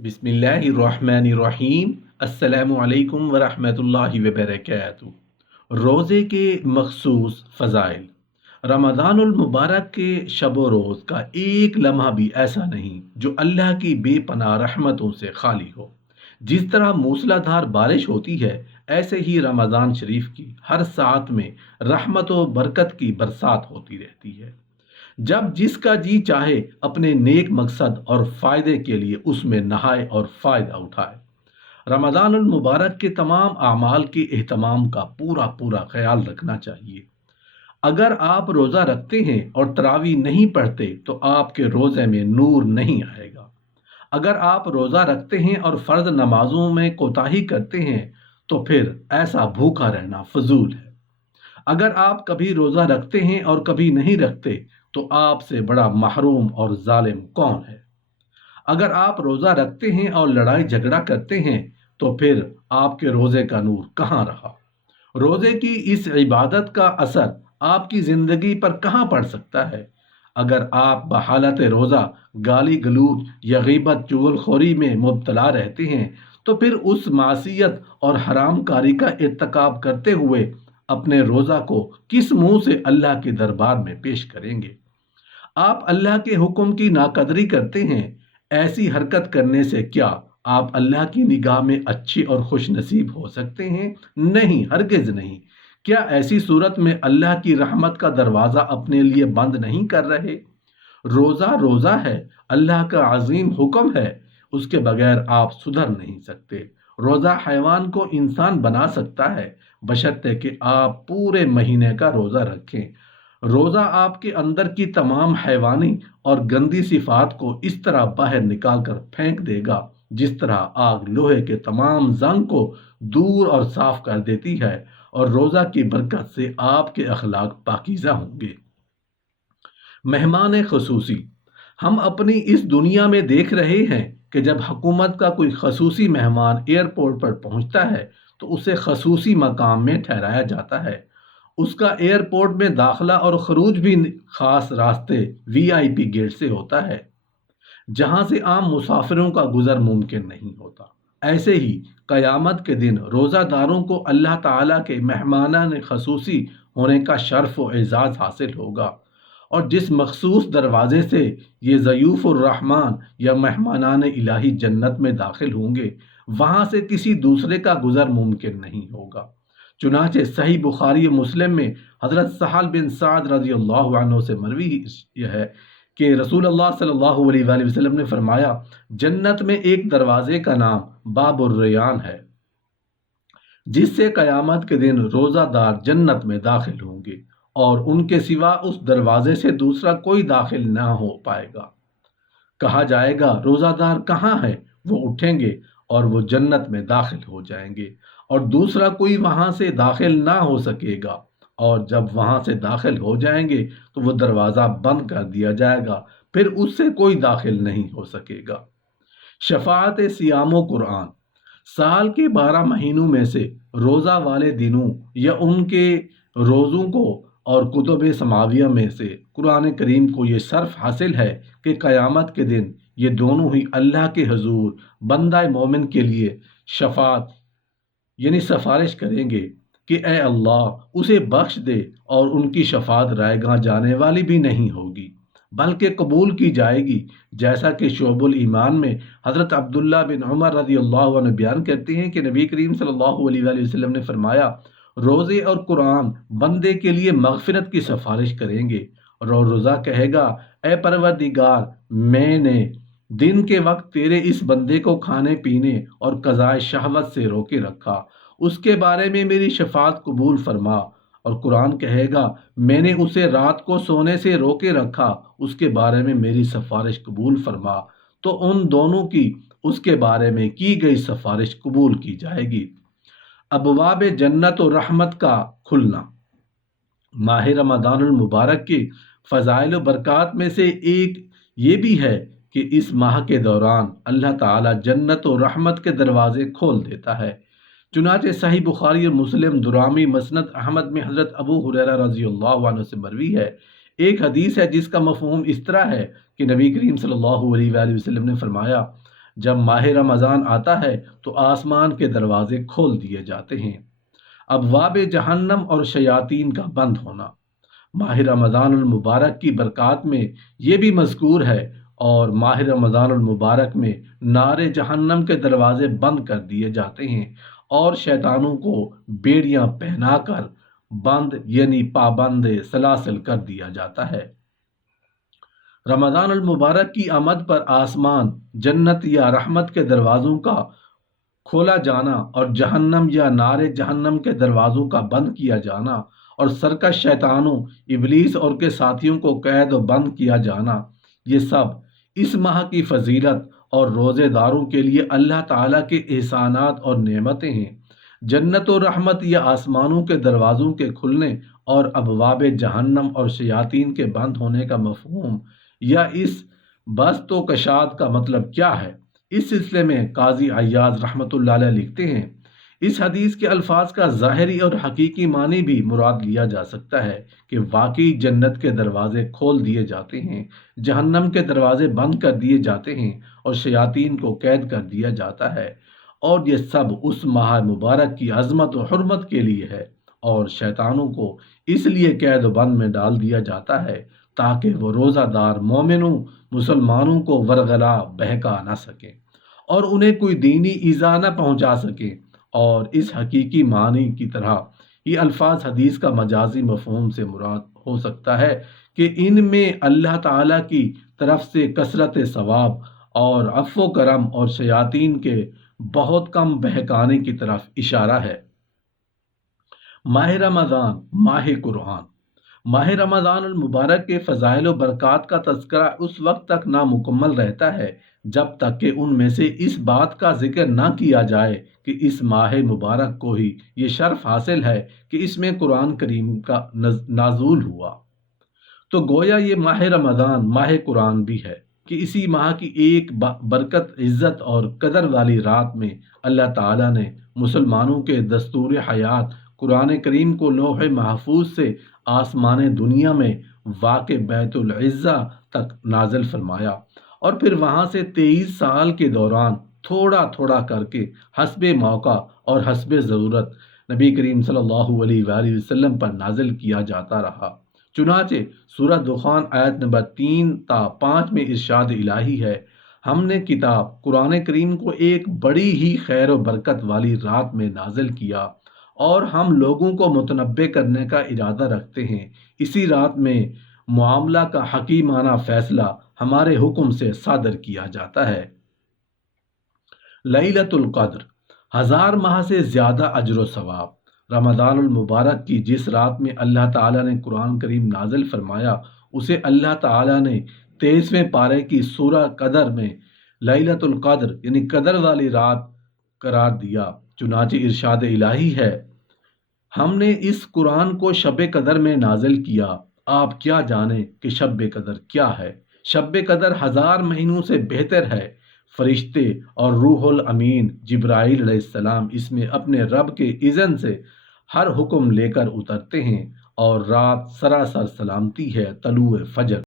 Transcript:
बिस्मिल्लाहिर्रहमानिर्रहीम। अस्सलामु अलैकुम वरहमतुल्लाहि वबरकातुहू। रोज़े के मखसूस फ़ज़ाइल। रमज़ानुल मुबारक के शब व रोज़ का एक लम्हा भी ऐसा नहीं जो अल्लाह की बेपनाह रहमतों से खाली हो। जिस तरह मूसलाधार बारिश होती है, ऐसे ही रमज़ान शरीफ की हर सात में रहमत व बरकत की बरसात होती रहती है। जब जिसका जी चाहे अपने नेक मकसद और फ़ायदे के लिए उसमें नहाए और फ़ायदा उठाए। रमज़ानुल मुबारक के तमाम अमाल के एहतमाम का पूरा पूरा ख्याल रखना चाहिए। अगर आप रोज़ा रखते हैं और तरावी नहीं पढ़ते तो आपके रोज़े में नूर नहीं आएगा। अगर आप रोज़ा रखते हैं और फ़र्ज नमाजों में कोताही करते हैं तो फिर ऐसा भूखा रहना फजूल है। अगर आप कभी रोज़ा रखते हैं और कभी नहीं रखते तो आपसे बड़ा महरूम और जालिम कौन है। अगर आप रोज़ा रखते हैं और लड़ाई झगड़ा करते हैं तो फिर आपके रोज़े का नूर कहाँ रहा। रोज़े की इस इबादत का असर आपकी ज़िंदगी पर कहाँ पड़ सकता है। अगर आप बहालत रोज़ा गाली गलूज या गीबत चुगलखोरी में मुब्तला रहते हैं तो फिर उस मासियत और हराम कारी का इर्तकाब करते हुए अपने रोज़ा को किस मुंह से अल्लाह के दरबार में पेश करेंगे। आप अल्लाह के हुक्म की नाकदरी करते हैं। ऐसी हरकत करने से क्या आप अल्लाह की निगाह में अच्छे और खुश नसीब हो सकते हैं? नहीं, हरगिज़ नहीं। क्या ऐसी सूरत में अल्लाह की रहमत का दरवाज़ा अपने लिए बंद नहीं कर रहे? रोज़ा रोज़ा है, अल्लाह का अजीम हुक्म है, उसके बगैर आप सुधर नहीं सकते। रोज़ा हैवान को इंसान बना सकता है, बशर्ते कि आप पूरे महीने का रोज़ा रखें। रोज़ा आपके अंदर की तमाम हैवानी और गंदी सिफात को इस तरह बाहर निकाल कर फेंक देगा जिस तरह आग लोहे के तमाम जंग को दूर और साफ कर देती है, और रोज़ा की बरकत से आपके अखलाक पाकीज़ा होंगे। मेहमान खसूसी। हम अपनी इस दुनिया में देख रहे हैं कि जब हुकूमत का कोई खसूसी मेहमान एयरपोर्ट पर पहुंचता है तो उसे खसूसी मकाम में ठहराया जाता है। उसका एयरपोर्ट में दाखिला और खरूज भी खास रास्ते वीआईपी गेट से होता है, जहां से आम मुसाफिरों का गुजर मुमकिन नहीं होता। ऐसे ही क़यामत के दिन रोज़ादारों को अल्लाह ताला के मेहमानान खसूसी होने का शर्फ व एजाज़ हासिल होगा, और जिस मखसूस दरवाज़े से ये ज़यूफ़ुर रहमान या मेहमानान इलाही जन्नत में दाखिल होंगे, वहाँ से किसी दूसरे का गुज़र मुमकिन नहीं होगा। चुनाचे सही बुखारी मुस्लिम में हज़रत सहल बिन साद रज़ी अल्लाह अन्हु से मरवी यह है कि रसूल अल्लाह सल्लल्लाहु अलैहि वसल्लम ने फरमाया, जन्नत में एक दरवाजे का नाम बाबुर रयान है, जिससे क़यामत के दिन रोज़ादार जन्नत में दाखिल होंगे और उनके सिवा उस दरवाजे से दूसरा कोई दाखिल ना हो पाएगा। कहा जाएगा, रोज़ादार कहाँ है? वो उठेंगे और वो जन्नत में दाखिल हो जाएंगे और दूसरा कोई वहाँ से दाखिल ना हो सकेगा, और जब वहाँ से दाखिल हो जाएंगे तो वो दरवाज़ा बंद कर दिया जाएगा, फिर उससे कोई दाखिल नहीं हो सकेगा। शफाअत सियामो कुरान। साल के 12 महीनों में से रोज़ा वाले दिनों या उनके रोज़ों को और कुतुब समाविया में से कुरान करीम को ये शर्फ हासिल है कि क़यामत के दिन ये दोनों ही अल्लाह के हजूर बंदा मोमिन के लिए शफात यानी सिफारिश करेंगे कि ए अल्लाह उसे बख्श दे, और उनकी शफात रायगाह जाने वाली भी नहीं होगी बल्कि कबूल की जाएगी। जैसा कि शोबुल ईमान में हज़रत अब्दुल्ला बिन उमर रज़ी अल्लाह अन्हु बयान करते हैं कि नबी करीम सल्लल्लाहु अलैहि वसल्लम ने फरमाया, रोज़े और कुरान बंदे के लिए मग़फ़िरत की सिफारिश करेंगे, और रोज़ा कहेगा, ए परवरदिगार, मैंने दिन के वक्त तेरे इस बंदे को खाने पीने और क़ज़ाए शहवत से रोके रखा, उसके बारे में मेरी शफात कबूल फरमा। और कुरान कहेगा, मैंने उसे रात को सोने से रोके रखा, उसके बारे में मेरी सिफारिश कबूल फरमा। तो उन दोनों की उसके बारे में की गई सिफारिश कबूल की जाएगी। अबवाब जन्नत और रहमत का खुलना। माह रमज़ानुल मुबारक के फ़ज़ाइल व बरक़ात में से एक ये भी है कि इस माह के दौरान अल्लाह ताला जन्नत और रहमत के दरवाज़े खोल देता है। चुनाचे सही बुखारी और मुस्लिम दुरामी मसनद अहमद में हज़रत अबू हुरैरा रज़ी अल्लाह अन्हु से मरवी है। एक हदीस है जिसका मफ़हूम इस तरह है कि नबी करीम सल्लल्लाहु अलैहि वसल्लम ने फरमाया, جب ماہ رمضان آتا ہے تو آسمان کے دروازے کھول دیے جاتے ہیں۔ ابواب جہنم اور شیاطین کا بند ہونا۔ ماہ رمضان المبارک کی برکات میں یہ بھی مذکور ہے، اور ماہ رمضان المبارک میں نار جہنم کے دروازے بند کر دیے جاتے ہیں اور شیطانوں کو بیڑیاں پہنا کر بند یعنی پابند سلاسل کر دیا جاتا ہے۔ رمضان المبارک کی آمد پر آسمان جنت یا رحمت کے دروازوں کا کھولا جانا اور جہنم یا نار جہنم کے دروازوں کا بند کیا جانا اور سرکش شیطانوں ابلیس اور کے ساتھیوں کو قید و بند کیا جانا، یہ سب اس ماہ کی فضیلت اور روزے داروں کے لیے اللہ تعالیٰ کے احسانات اور نعمتیں ہیں۔ جنت و رحمت یا آسمانوں کے دروازوں کے کھلنے اور ابواب جہنم اور شیاطین کے بند ہونے کا مفہوم یا اس بست و کشاد کا مطلب کیا ہے؟ اس سلسلے میں قاضی عیاض رحمۃ اللہ علیہ لکھتے ہیں، اس حدیث کے الفاظ کا ظاہری اور حقیقی معنی بھی مراد لیا جا سکتا ہے کہ واقعی جنت کے دروازے کھول دیے جاتے ہیں، جہنم کے دروازے بند کر دیے جاتے ہیں اور شیاطین کو قید کر دیا جاتا ہے، اور یہ سب اس ماہ مبارک کی عظمت و حرمت کے لیے ہے، اور شیطانوں کو اس لیے قید و بند میں ڈال دیا جاتا ہے تاکہ وہ روزہ دار مومنوں مسلمانوں کو ورغلا بہکا نہ سکیں اور انہیں کوئی دینی ایذا نہ پہنچا سکیں۔ اور اس حقیقی معنی کی طرح یہ الفاظ حدیث کا مجازی مفہوم سے مراد ہو سکتا ہے کہ ان میں اللہ تعالیٰ کی طرف سے کثرت ثواب اور عفو و کرم اور شیاطین کے بہت کم بہکانے کی طرف اشارہ ہے۔ ماہ رمضان، ماہ قرآن۔ ماہ رمضان المبارک کے فضائل و برکات کا تذکرہ اس وقت تک نامکمل رہتا ہے جب تک کہ ان میں سے اس بات کا ذکر نہ کیا جائے کہ اس ماہ مبارک کو ہی یہ شرف حاصل ہے کہ اس میں قرآن کریم کا نازول ہوا۔ تو گویا یہ ماہ رمضان ماہ قرآن بھی ہے کہ اسی ماہ کی ایک برکت، عزت اور قدر والی رات میں اللہ تعالیٰ نے مسلمانوں کے دستور حیات قرآن کریم کو لوح محفوظ سے آسمان دنیا میں واقع بیت العزہ تک نازل فرمایا، اور پھر وہاں سے 23 سال کے دوران تھوڑا تھوڑا کر کے حسب موقع اور حسب ضرورت نبی کریم صلی اللہ علیہ وآلہ وسلم پر نازل کیا جاتا رہا۔ چنانچہ سورہ دخان آیت نمبر 3 تا 5 میں ارشاد الہی ہے، ہم نے کتاب قرآن کریم کو ایک بڑی ہی خیر و برکت والی رات میں نازل کیا، اور ہم لوگوں کو متنبع کرنے کا ارادہ رکھتے ہیں۔ اسی رات میں معاملہ کا حکیمانہ فیصلہ ہمارے حکم سے صادر کیا جاتا ہے۔ لیلۃ القدر، 1000 ماہ سے زیادہ اجر و ثواب۔ رمضان المبارک کی جس رات میں اللہ تعالیٰ نے قرآن کریم نازل فرمایا، اسے اللہ تعالیٰ نے 23ویں پارے کی سورہ قدر میں لیلۃ القدر یعنی قدر والی رات قرار دیا۔ چنانچہ ارشاد الہی ہے، ہم نے اس قرآن کو شب قدر میں نازل کیا، آپ کیا جانیں کہ شب قدر کیا ہے؟ شب قدر 1000 مہینوں سے بہتر ہے۔ فرشتے اور روح الامین جبرائیل علیہ السلام اس میں اپنے رب کے اذن سے ہر حکم لے کر اترتے ہیں، اور رات سراسر سلامتی ہے طلوع فجر